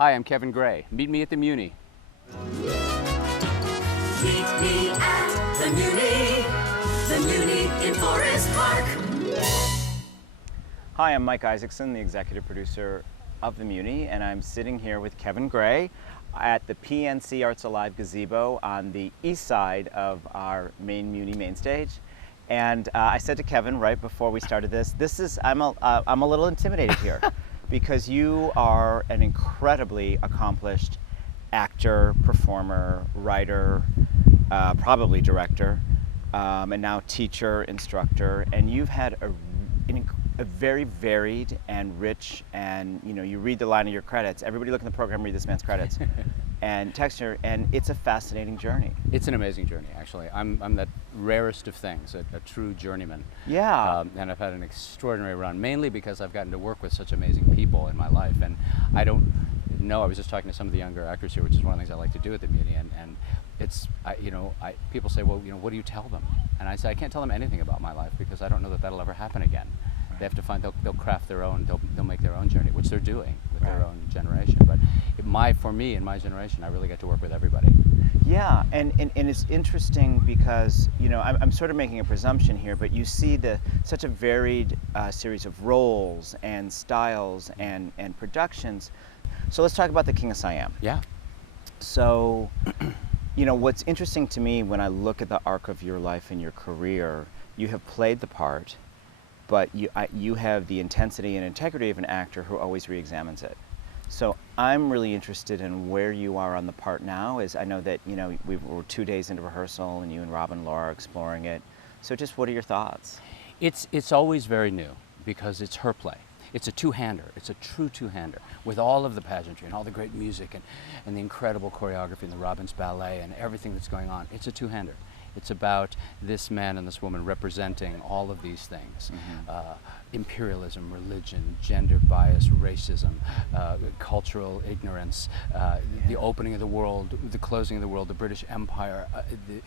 Hi, I'm Kevin Gray. Meet me at the Muny. Meet me at the Muny in Forest Park. Hi, I'm Mike Isaacson, the executive producer of the Muny, and I'm sitting here with Kevin Gray at the PNC Arts Alive gazebo on the east side of our main Muny main stage. And I said to Kevin right before we started I'm a little intimidated here because you are an incredibly accomplished actor, performer, writer, probably director, and now teacher, instructor, and you've had a very varied and rich, and you read the line of your credits. Everybody look in the program, read this man's credits, and texture, and it's a fascinating journey. It's an amazing journey, actually. I'm that rarest of things, a true journeyman. Yeah. And I've had an extraordinary run, mainly because I've gotten to work with such amazing people in my life. And I don't know, I was just talking to some of the younger actors here, which is one of the things I like to do at the Muny, and it's, people say, well, what do you tell them? And I say, I can't tell them anything about my life because I don't know that that'll ever happen again. They have to find, they'll craft their own, they'll make their own journey, which they're doing with their own generation. But for me, in my generation, I really get to work with everybody. Yeah, and it's interesting because, I'm sort of making a presumption here, but you see such a varied series of roles and styles and productions. So let's talk about the King of Siam. Yeah. So, what's interesting to me when I look at the arc of your life and your career, you have played the part, but you have the intensity and integrity of an actor who always re-examines it. So I'm really interested in where you are on the part now. I know that we were 2 days into rehearsal and you and Rob and Laura are exploring it. So just what are your thoughts? It's always very new because it's her play. It's a two-hander. It's a true two-hander with all of the pageantry and all the great music and the incredible choreography and the Robbins Ballet and everything that's going on. It's a two-hander. It's about this man and this woman representing all of these things. Mm-hmm. Imperialism, religion, gender bias, racism, cultural ignorance, the opening of the world, the closing of the world, the British Empire, the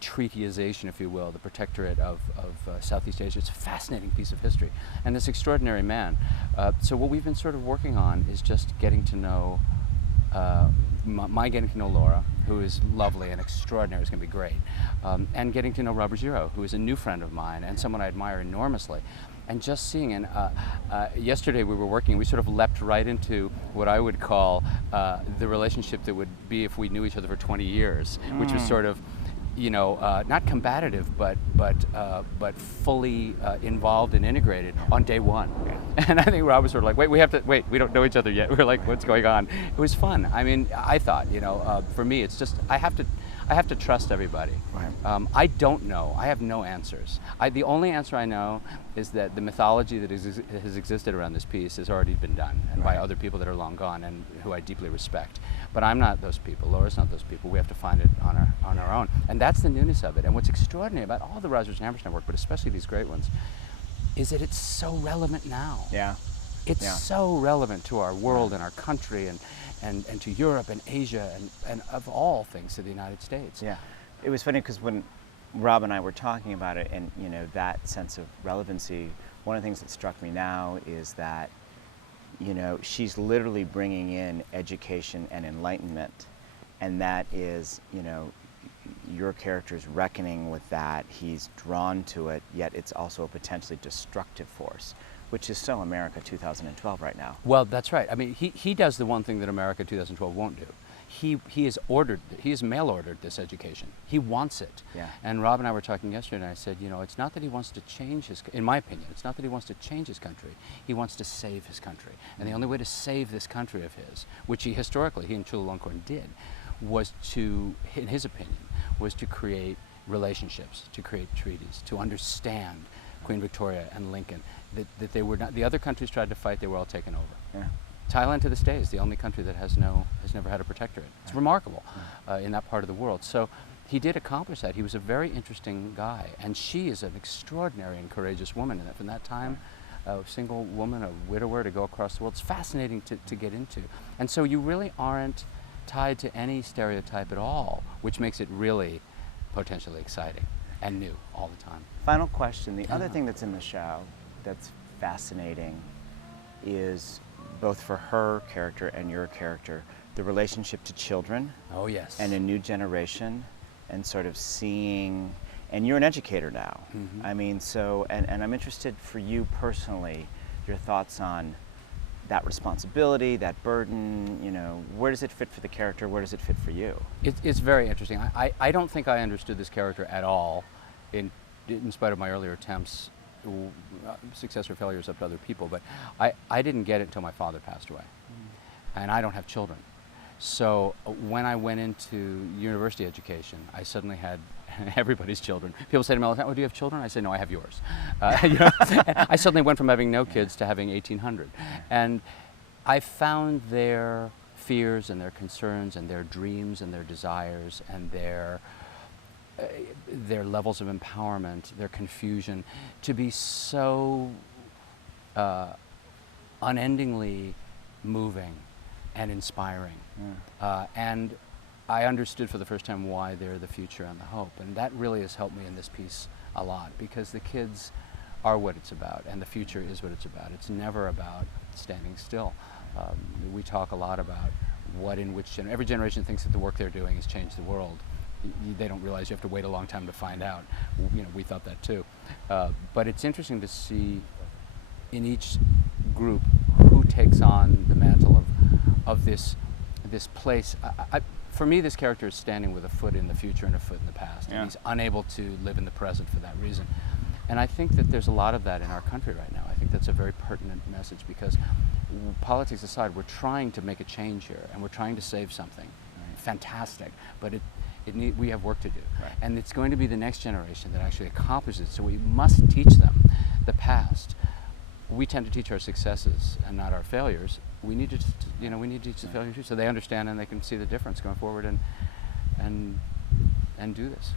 treatyization, if you will, the protectorate of Southeast Asia. It's a fascinating piece of history. And this extraordinary man. So what we've been sort of working on is just getting to know getting to know Laura, who is lovely and extraordinary, is going to be great, and getting to know Robert Giro, who is a new friend of mine and someone I admire enormously. And just seeing, and yesterday we sort of leapt right into what I would call the relationship that would be if we knew each other for 20 years, which was sort of, not combative, but fully involved and integrated on day one. And I think Rob was sort of like, we don't know each other yet. We're like, what's going on? It was fun. I mean, I thought, for me, it's just, I have to trust everybody. Right. I don't know. I have no answers. The only answer I know is that the mythology that has existed around this piece has already been done, and by other people that are long gone and who I deeply respect. But I'm not those people. Laura's not those people. We have to find it on our own. And that's the newness of it. And what's extraordinary about all the Rodgers and Hammerstein work, but especially these great ones, is that it's so relevant now. Yeah. It's so relevant to our world and our country and to Europe and Asia and of all things to the United States. Yeah. It was funny because when Rob and I were talking about it and that sense of relevancy, one of the things that struck me now is that she's literally bringing in education and enlightenment, and that is your character's reckoning with that. He's drawn to it, yet it's also a potentially destructive force, which is so America 2012 right now. Well, that's right. I mean, he does the one thing that America 2012 won't do. He has mail-ordered this education. He wants it. Yeah. And Rob and I were talking yesterday, and I said, it's not that he wants to change in my opinion, it's not that he wants to change his country. He wants to save his country. And the only way to save this country of his, which he and Chulalongkorn did, was to, in his opinion, was to create relationships, to create treaties, to understand Queen Victoria and Lincoln, that they were not, the other countries tried to fight, they were all taken over. Yeah. Thailand to this day is the only country that has never had a protectorate. It's remarkable in that part of the world. So he did accomplish that. He was a very interesting guy, and she is an extraordinary and courageous woman. And from that time, a single woman, a widower, to go across the world. It's fascinating to get into. And so you really aren't tied to any stereotype at all, which makes it really potentially exciting and new all the time. Final question. The other thing that's in the show that's fascinating is both for her character and your character, the relationship to children. Oh, yes. And a new generation, and sort of seeing, and you're an educator now. Mm-hmm. I mean, so, and I'm interested for you personally, your thoughts on that responsibility, that burden, you know, where does it fit for the character, where does it fit for you? It's very interesting. I don't think I understood this character at all, in spite of my earlier attempts, success or failures up to other people, but I didn't get it until my father passed away. And I don't have children. So when I went into university education, I suddenly had everybody's children. People say to me all the time, "Oh, do you have children?" I say, "No, I have yours." You know, I suddenly went from having no kids to having 1,800. And I found their fears and their concerns and their dreams and their desires and their levels of empowerment, their confusion, to be so unendingly moving and inspiring. And I understood for the first time why they're the future and the hope. And that really has helped me in this piece a lot, because the kids are what it's about, and the future is what it's about. It's never about standing still. We talk a lot about what in which every generation thinks that the work they're doing has changed the world. They don't realize you have to wait a long time to find out. You know, we thought that too. But it's interesting to see in each group who takes on the mantle of this place. For me, this character is standing with a foot in the future and a foot in the past, and he's unable to live in the present for that reason. And I think that there's a lot of that in our country right now. I think that's a very pertinent message, because politics aside, we're trying to make a change here, and we're trying to save something. Fantastic, but we have work to do. Right. And it's going to be the next generation that actually accomplishes it, so we must teach them the past. We tend to teach our successes and not our failures. We need to, we need to teach the failures too, so they understand and they can see the difference going forward and do this.